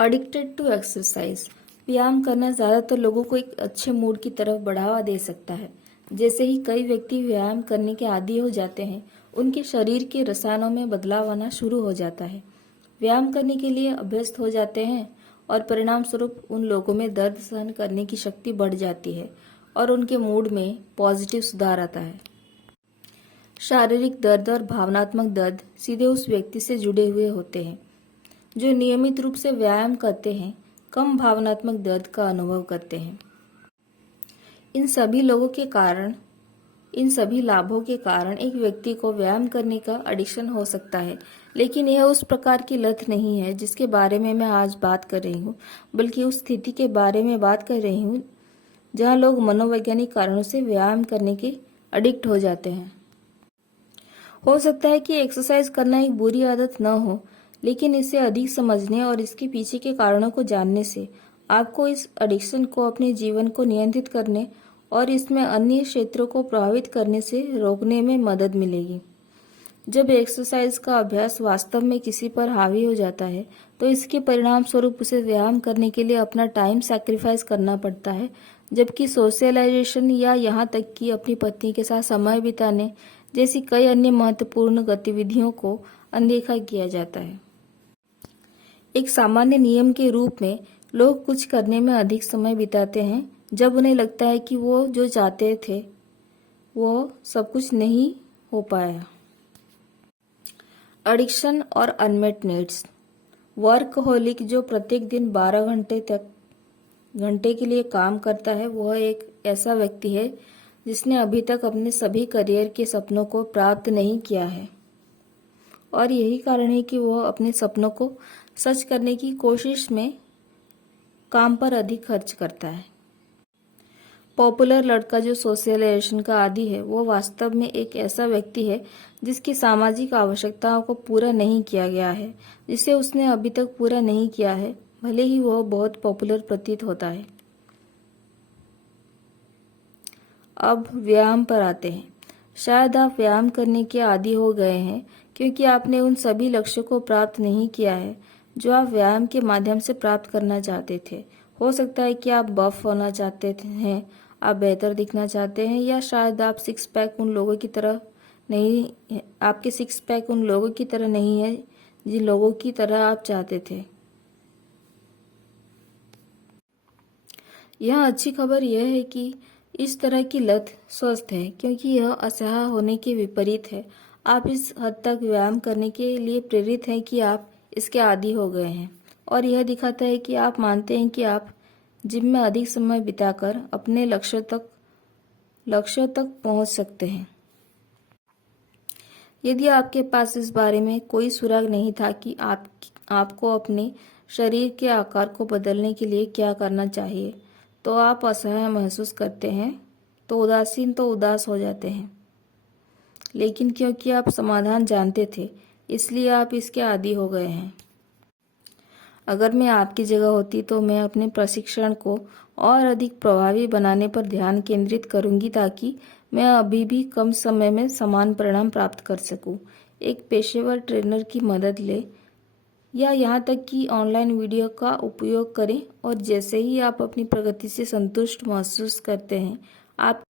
Addicted to exercise. व्यायाम करना ज़्यादातर लोगों को एक अच्छे मूड की तरफ बढ़ावा दे सकता है। जैसे ही कई व्यक्ति व्यायाम करने के आदी हो जाते हैं, उनके शरीर के रसायनों में बदलाव आना शुरू हो जाता है। व्यायाम करने के लिए अभ्यस्त हो जाते हैं और परिणाम स्वरूप उन लोगों में दर्द सहन करने की शक्ति बढ़ जाती है और उनके मूड में पॉजिटिव सुधार आता है। शारीरिक दर्द और भावनात्मक दर्द सीधे उस व्यक्ति से जुड़े हुए होते हैं। जो नियमित रूप से व्यायाम करते हैं, कम भावनात्मक दर्द का अनुभव करते हैं। इन सभी लाभों के कारण एक व्यक्ति को व्यायाम करने का एडिक्शन हो सकता है, लेकिन यह उस प्रकार की लत नहीं है जिसके बारे में मैं आज बात कर रही हूँ, बल्कि उस स्थिति के बारे में बात कर रही हूँ जहाँ लोग मनोवैज्ञानिक कारणों से व्यायाम करने के एडिक्ट हो जाते हैं। हो सकता है कि एक्सरसाइज करना एक बुरी आदत न हो, लेकिन इसे अधिक समझने और इसके पीछे के कारणों को जानने से आपको इस एडिक्शन को अपने जीवन को नियंत्रित करने और इसमें अन्य क्षेत्रों को प्रभावित करने से रोकने में मदद मिलेगी। जब एक्सरसाइज का अभ्यास वास्तव में किसी पर हावी हो जाता है, तो इसके परिणाम स्वरूप उसे व्यायाम करने के लिए अपना टाइम सैक्रिफाइस करना पड़ता है, जबकि सोशलाइजेशन या यहाँ तक कि अपनी पत्नी के साथ समय बिताने जैसी कई अन्य महत्वपूर्ण गतिविधियों को अनदेखा किया जाता है। एक सामान्य नियम के रूप में लोग कुछ करने में अधिक समय बिताते हैं जब उन्हें लगता है कि वो जो चाहते थे वो सब कुछ नहीं हो पाया। एडिक्शन और अनमेट नीड्स। वर्कहोलिक जो प्रत्येक दिन 12 घंटे के लिए काम करता है, वह एक ऐसा व्यक्ति है जिसने अभी तक अपने सभी करियर के सपनों को प्राप्त नहीं किया है, और यही कारण है कि वह अपने सपनों को सच करने की कोशिश में काम पर अधिक खर्च करता है। पॉपुलर लड़का जो सोशलाइजेशन का आदी है, वो वास्तव में एक ऐसा व्यक्ति है जिसकी सामाजिक आवश्यकताओं को पूरा नहीं किया गया है, जिसे उसने अभी तक पूरा नहीं किया है, भले ही वह बहुत पॉपुलर प्रतीत होता है। अब व्यायाम पर आते हैं। शायद आप व्यायाम करने के आदी हो गए हैं क्योंकि आपने उन सभी लक्ष्यों को प्राप्त नहीं किया है जो आप व्यायाम के माध्यम से प्राप्त करना चाहते थे। हो सकता है कि आप बफ होना चाहते हैं, आप बेहतर दिखना चाहते हैं, या शायद आप सिक्स पैक उन लोगों की तरह नहीं, आपके सिक्स पैक उन लोगों की तरह नहीं है जिन लोगों की तरह आप चाहते थे। यह अच्छी खबर यह है कि इस तरह की लत स्वस्थ है, क्योंकि यह असह्य होने के विपरीत है। आप इस हद तक व्यायाम करने के लिए प्रेरित हैं कि आप इसके आदी हो गए हैं, और यह दिखाता है कि आप मानते हैं कि आप जिम में अधिक समय बिताकर अपने लक्ष्यों तक पहुंच सकते हैं। यदि आपके पास इस बारे में कोई सुराग नहीं था कि आपको अपने शरीर के आकार को बदलने के लिए क्या करना चाहिए, तो आप असहाय महसूस करते हैं, तो उदास हो जाते हैं। लेकिन क्योंकि आप समाधान जानते थे, इसलिए आप इसके आदी हो गए हैं। अगर मैं आपकी जगह होती तो मैं अपने प्रशिक्षण को और अधिक प्रभावी बनाने पर ध्यान केंद्रित करूंगी, ताकि मैं अभी भी कम समय में समान परिणाम प्राप्त कर सकूं। एक पेशेवर ट्रेनर की मदद लें, या यहाँ तक कि ऑनलाइन वीडियो का उपयोग करें, और जैसे ही आप अपनी प्रगति से संतुष्ट महसूस करते हैं, आप